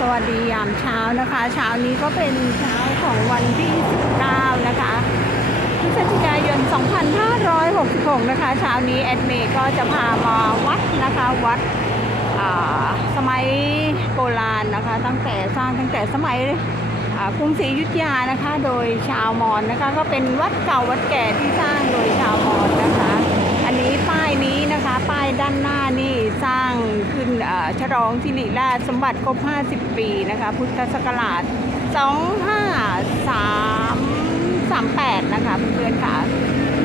สวัสดียามเช้านะคะ เช้านี้ก็เป็นเช้าของวันที่ 19 นะคะพฤศจิกายน 2566 นะคะ เช้านี้แอดเมย์ก็จะพามาวัดนะคะวัดสมัยโบราณนะคะ ตั้งแต่สร้างตั้งแต่สมัยกรุงศรีอยุธยานะคะ โดยชาวมอญนะคะ ก็เป็นวัดเก่าวัดแก่ที่สร้างโดยชาวมอญนะคะ นี้ป้ายนี้นะคะ ป้ายด้านหน้านี่สร้างขึ้นเอ่อฉลองสิริราชสมบัติครบ 50 ปีนะคะ พุทธศักราช 25338 นะคะเพื่อนค่ะ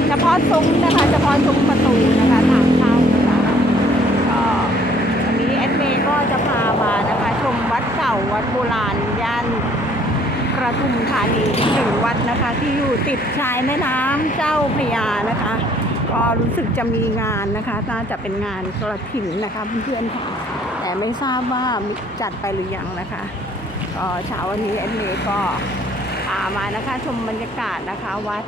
เฉพาะซุ้มนะคะ เฉพาะซุ้มประตูนะคะทางเข้านะคะก็วันนี้แอดเมย์ก็จะพามานะคะ ชมวัดเก่าวัดโบราณย่านประทุมธานีหนึ่งวัดนะคะ ที่อยู่ติดชายแม่น้ำเจ้าพยานะคะ ก็รู้สึกจะมีงานนะคะน่าจะเป็นงานกระถิ่นนะคะเพื่อนๆค่ะแต่ไม่ทราบว่าจัดไปหรือยังนะคะก็เช้าวันนี้แอดเมก็พามานะคะชมบรรยากาศนะคะ วัด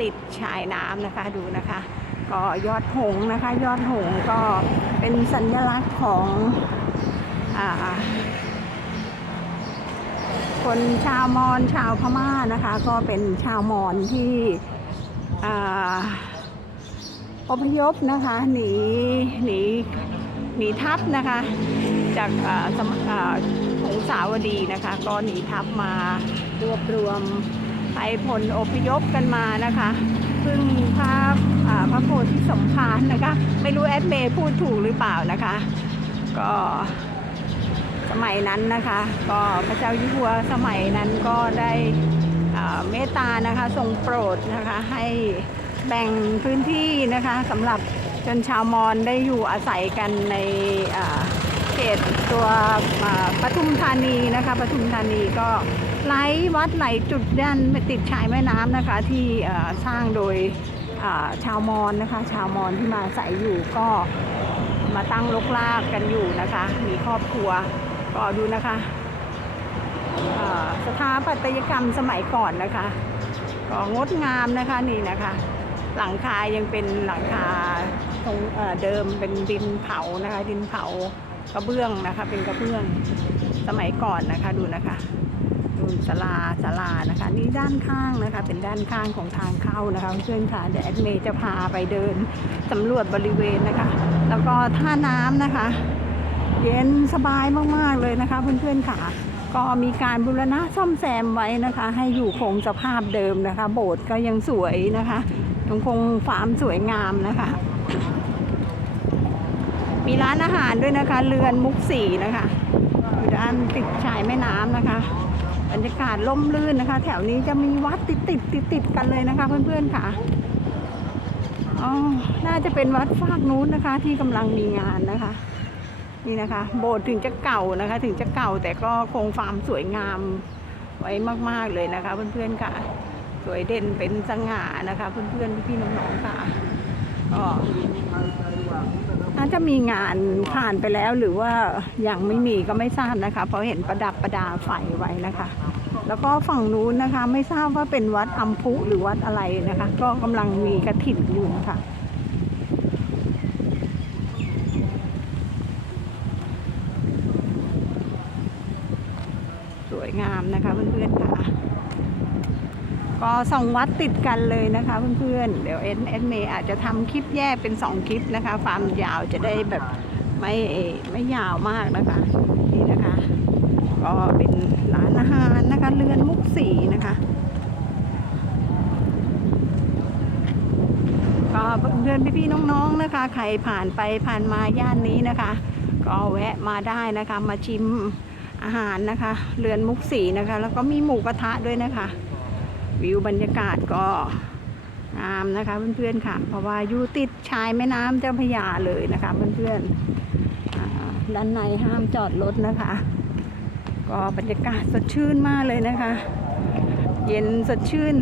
ติดชายน้ำนะคะดูนะคะ ก็ยอดหงนะคะ ยอดหงก็เป็นสัญลักษณ์ของอคนชาวมอญชาวพม่านะคะ ก็เป็นชาวมอญที่อ่า อพยพนะคะหนีหนีหนีทัพนะคะ จากสมองสาวดีนะคะ ก็หนีทัพมารวบรวมไปผลอพยพกันมานะคะซึ่งพระอ่าพระโพธิสมภารนะคะ ไม่รู้แอดเมย์พูดถูกหรือเปล่านะคะ ก็สมัยนั้นนะคะ ก็พระเจ้าอยู่หัวสมัยนั้นก็ได้เมตตานะคะ ทรงโปรดนะคะให้ แบ่งพื้นที่นะคะสำหรับจนชาวมอญได้อยู่อาศัยกันในเขตตัวปทุมธานีนะคะปทุมธานีก็ไหลวัดไหลจุดด้านติดชายแม่น้ำนะคะที่สร้างโดยชาวมอญนะคะ ชาวมอญที่มาอาศัยอยู่ก็มาตั้งลกลากกันอยู่นะคะ มีครอบครัวก็ดูนะคะสถาปัตยกรรมสมัยก่อนนะคะ ก็งดงามนะคะนี่นะคะ หลังคายังเป็นหลังคาตรงเเดิมเป็นดินเผานะคะ ดินเผากระเบื้องนะคะ เป็นกระเบื้องสมัยก่อนนะคะดูนะคะดูศาลาศาลานะคะ นี่ด้านข้างนะคะ เป็นด้านข้างของทางเข้านะคะเพื่อนๆค่ะเดี๋ยวแอดเมย์จะพาไปเดินสำรวจบริเวณนะคะ แล้วก็ท่าน้ำนะคะ เย็นสบายมากๆเลยนะคะ เพื่อนๆค่ะก็มีการบูรณะซ่อมแซมไว้นะคะ ให้อยู่คงสภาพเดิมนะคะ โบสถ์ก็ยังสวยนะคะ ยังคงฟาร์มสวยงามนะคะ มีร้านอาหารด้วยนะคะ เรือนมุกสีนะคะอยู่ด้านติดชายแม่น้ำนะคะบรรยากาศล่มลื่นนะคะ แถวนี้จะมีวัดติดติดติดติดๆกันเลยนะคะเพื่อนๆค่ะอ๋อน่าจะเป็นวัดฟากนู้นนะคะ ที่กำลังมีงานนะคะ นี่นะคะ โบสถ์ถึงจะเก่านะคะ ถึงจะเก่าแต่ก็คงฟาร์มสวยงามไว้มากๆเลยนะคะเพื่อนๆค่ะ สวยเด่นเป็นสง่านะคะ เพื่อนๆพี่ๆน้องๆค่ะก็น่าจะมีงานผ่านไปแล้วหรือว่ายังไม่มีก็ไม่ทราบนะคะ เพราะเห็นประดับประดาไฟไว้นะคะ แล้วก็ฝั่งนู้นนะคะไม่ทราบว่าเป็นวัดอัมพุหรือวัดอะไรนะคะ ก็กำลังมีกระถิ่นอยู่นะคะสวยงามนะคะเพื่อนๆ ก็สองวัดติดกันเลยนะคะเพื่อนๆ เดี๋ยวเอ็นเอ็นเมย์อาจจะทำคลิปแยกเป็นสองคลิปนะคะความยาวจะได้แบบไม่ไม่ยาวมากนะคะนี่นะคะ ก็เป็นร้านอาหารนะคะเรือนมุกสีนะคะก็เพื่อนพี่ๆน้องๆนะคะ ใครผ่านไปผ่านมาย่านนี้นะคะ ก็แวะมาได้นะคะมาชิมอาหารนะคะ เรือนมุกสีนะคะ แล้วก็มีหมูกระทะด้วยนะคะ วิวบรรยากาศก็งามนะคะเพื่อนๆค่ะ เพราะว่าอยู่ติดชายแม่น้ำเจ้าพระยาเลยนะคะเพื่อนๆด้านในห้ามจอดรถนะคะ ก็บรรยากาศสดชื่นมากเลยนะคะ เย็นสดชื่น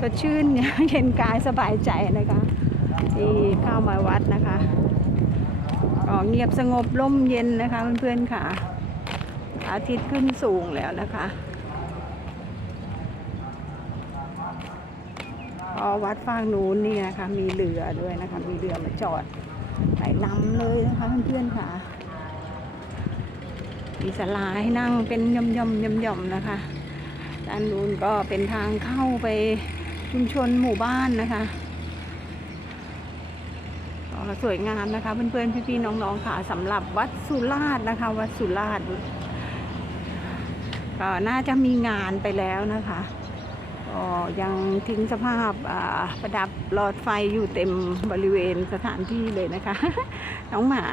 สดชื่นเย็นกายสบายใจนะคะ ที่เข้ามาวัดนะคะก็เงียบสงบร่มเย็นนะคะเพื่อนๆค่ะอาทิตย์ขึ้นสูงแล้วนะคะ ก็วัดฟางนู้นนี่นะคะ มีเรือด้วยนะคะ มีเรือมาจอดหลายลำเลยนะคะเพื่อนๆค่ะ มีศาลาให้นั่งเป็นย่อมย่อมย่อมย่อมๆนะคะด้านนู้นก็เป็นทางเข้าไปชุมชนหมู่บ้านนะคะสวยงามนะคะเพื่อนๆพี่ๆน้องๆค่ะสำหรับวัดสุราษฎร์นะคะ วัดสุราษฎร์ก็น่าจะมีงานไปแล้วนะคะ ก็ยังทิ้งสภาพประดับหลอดไฟอยู่เต็มบริเวณสถานที่เลยนะคะ น้องหมา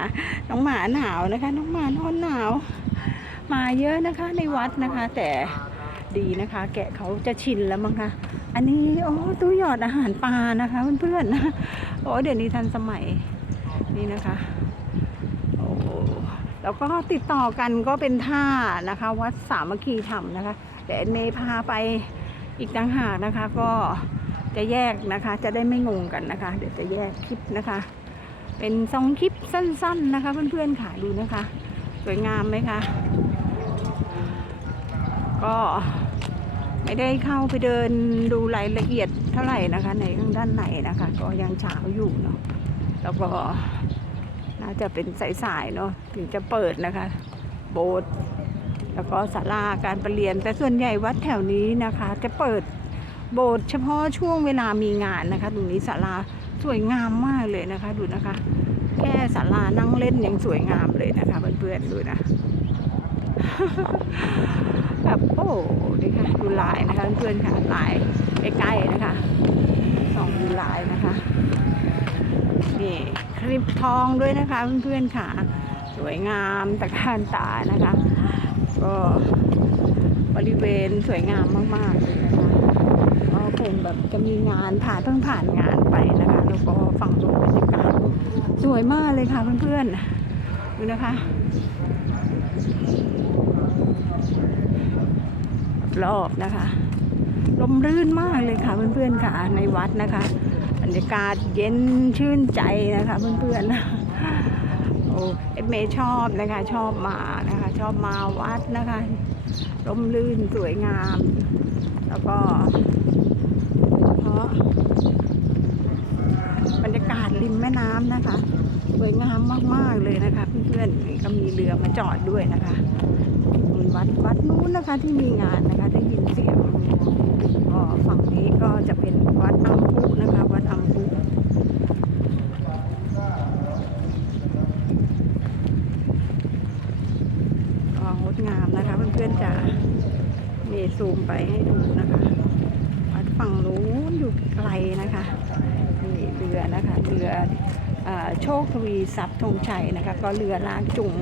น้องหมาหนาวนะคะ น้องหมานอนหนาว มาเยอะนะคะในวัดนะคะ แต่ดีนะคะ แกะเขาจะชินแล้วมั้งคะอันนี้โอ้ตู้หยอดอาหารปลานะคะเพื่อนๆนะโอ้เดี๋ยวนี้ทันสมัยนี่นะคะโอ้แล้วก็ติดต่อกันก็เป็นท่านะคะ วัดสามัคคีธรรมนะคะแต่เมพาไป อีกต่างหากนะคะก็จะแยกนะคะ จะได้ไม่งงกันนะคะ เดี๋ยวจะแยกคลิปนะคะ เป็นสองคลิปสั้น ๆนะคะ เพื่อนๆค่ะดูนะคะ สวยงามไหมคะก็ไม่ได้เข้าไปเดินดูรายละเอียดเท่าไหร่นะคะ ในข้างด้านในนะคะ ก็ยังเช้าอยู่เนาะแล้วก็น่าจะเป็นสายๆเนาะถึงจะเปิดนะคะ โบสถ์ แล้วก็ศาลาการประเรียน แต่ส่วนใหญ่วัดแถวนี้นะคะ จะเปิดโบสถ์เฉพาะช่วงเวลามีงานนะคะ ตรงนี้ศาลาสวยงามมากเลยนะคะ ดูนะคะ แค่ศาลานั่งเล่นยังสวยงามเลยนะคะเพื่อนๆดูนะแบบโอ้นี่ค่ะดูลายนะคะเพื่อนๆค่ะลายใกล้ๆนะคะส่องดูลายนะคะนี่คลิปทองด้วยนะคะเพื่อนๆค่ะ สวยงามตะการตานะคะ ก็บริเวณสวยงามมาก ๆ เลยนะคะ ก็คงแบบจะมีงานผ่านเพิ่งผ่านงานไปนะคะ แล้วก็ฝั่งตรงบรรยากาศสวยมากเลยค่ะเพื่อนๆ ดูนะคะรอบนะคะ ลมรื่นมากเลยค่ะเพื่อนๆค่ะ ในวัดนะคะ บรรยากาศเย็นชื่นใจนะคะเพื่อนๆโอ้เอเมย์ชอบนะคะชอบมานะคะ ชอบมาวัดนะคะลมลื่นสวยงาม แล้วก็เพราะบรรยากาศริมแม่น้ำนะคะ สวยงามมาก ๆ เลยนะคะ เพื่อนๆนี่ก็มีเรือมาจอดด้วยนะคะวัดวัดนู้นนะคะที่มีงานนะคะ ได้ยินเสียงก็ฝั่งนี้ก็จะเป็นวัดอัมพุนะ วัดอัมพุก็งดงามนะคะเพื่อนๆจะมี ซูมไปให้ดูนะคะ วัดฝั่งนู้นอยู่ไกลนะคะนี่เรือนะคะเรืออโชคทวีทรัพย์ธงชัยนะคะ ก็เรือลากจุง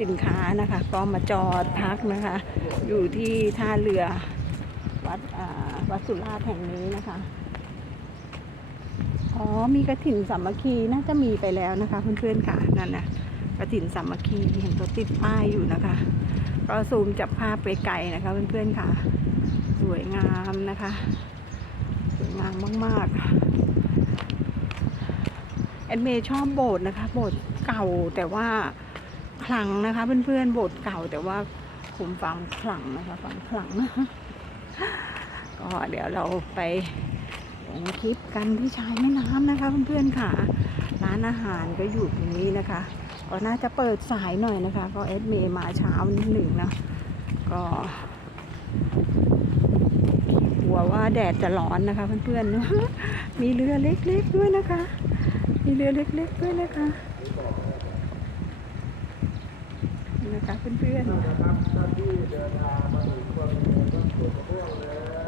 สินค้านะคะ ก็มาจอดพักนะคะ อยู่ที่ท่าเรือวัดวัดสุราษฎร์แห่งนี้นะคะอ๋อมีกระถินสามัคคีน่าจะมีไปแล้วนะคะเพื่อนๆค่ะนั่นนะกระถินสามัคคีเห็นตัวติดป้ายอยู่นะคะ ก็ซูมจับภาพไปไกลนะคะเพื่อนๆค่ะ สวยงามนะคะ สวยงามมากๆแอนเมย์ชอบโบสถ์นะคะ โบสถ์เก่าแต่ว่าขลังนะคะเพื่อนๆโบสถ์เก่าแต่ว่าผมฟังขลังนะคะฟังขลังก็เดี๋ยวเราไปลงคลิปกันที่ชายแม่น้ำนะคะเพื่อนๆค่ะ ร้านอาหารก็อยู่ตรงนี้นะคะ ก็น่าจะเปิดสายหน่อยนะคะ ก็เอสเมมาเช้านิดหนึ่งนะก็กลัวว่าแดดจะร้อนนะคะเพื่อนๆมีเรือเล็กๆด้วยนะคะ มีเรือเล็กๆด้วยนะคะนะคะเพื่อนๆ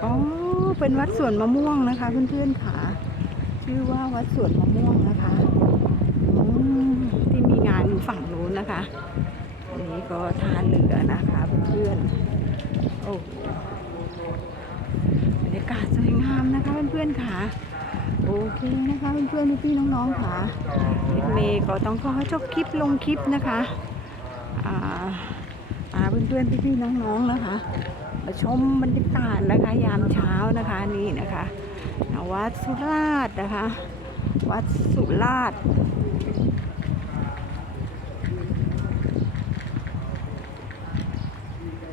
อ๋อ เป็นวัดสวนมะม่วงนะคะ เพื่อนๆค่ะ ชื่อว่าวัดสวนมะม่วงนะคะอืมที่มีงานอยู่ฝั่ง นู้นนะคะอันนี้ก็ทานเรือนะคะเพื่อนๆโอ้บรรยากาศสวยงามนะคะเพื่อนๆค่ะโอเคนะคะเพื่อนๆพี่น้องๆค่ะเมย์ก็ต้องขอจบคลิปลงคลิปนะคะอ่าอ่าเพื่อนๆพี่ๆน้องๆนะคะมาชมบรรยากาศนะคะ ยามเช้านะคะนี่นะคะวัดสุราษฎร์นะคะ วัดสุราษฎร์